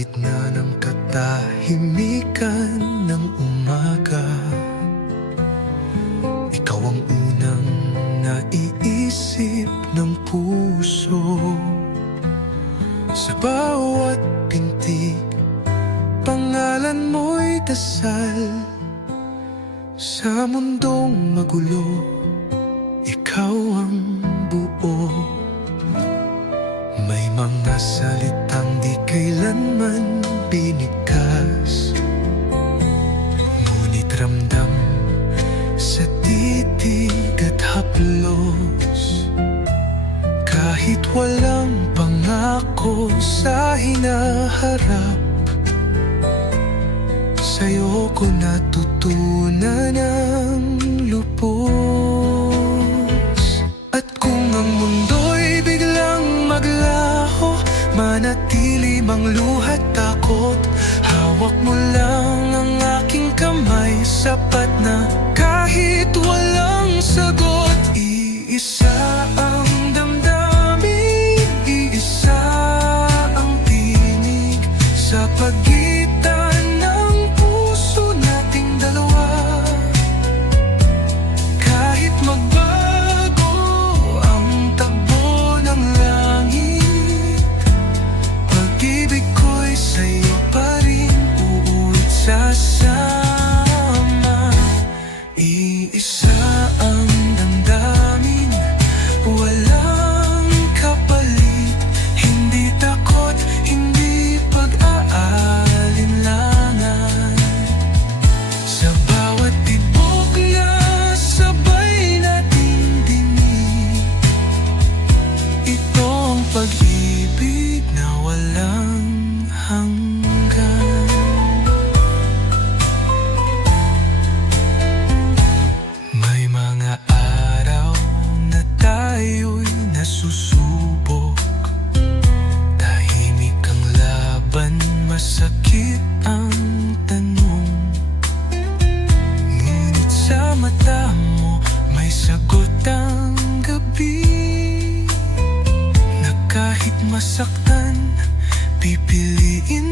gitna ng katahimikan ng umaga, ikaw ang unang naiisip ng puso. Sa bawat pintig, pangalan mo'y dasal. Sa mundong magulo, ikaw ang buo. May mga salitang di kailanman binigkas, ngunit ramdam sa titig at haplos. Kahit walang pangako sa hinaharap, sa'yo ko natutunan ang lubos. At kung ang mundo'y biglang maglaho, manatili mang luhat takot, hawak mo lang ang aking kamay, sapat na kahit walang sagot. Iisa ang damdamin, iisa ang tinig sa pagitan ng puso nating dalawa. Kahit magbago ang takbo ng langit, pag-ibig ko'y sa'yo pa rin, uuwit sasama. Iisa ang damdamin, walang kapalit, hindi takot, hindi pag-aalinlangan. Sa bawat tibok na sabay nating dinig, ito ang pag-ibig na walang hanggan. May mga araw na tayo'y nasusubok, tahimik ang laban, masakit ang tanong. Ngunit sa mata mo may sagot ang gabi, na kahit masaktan, pipiliin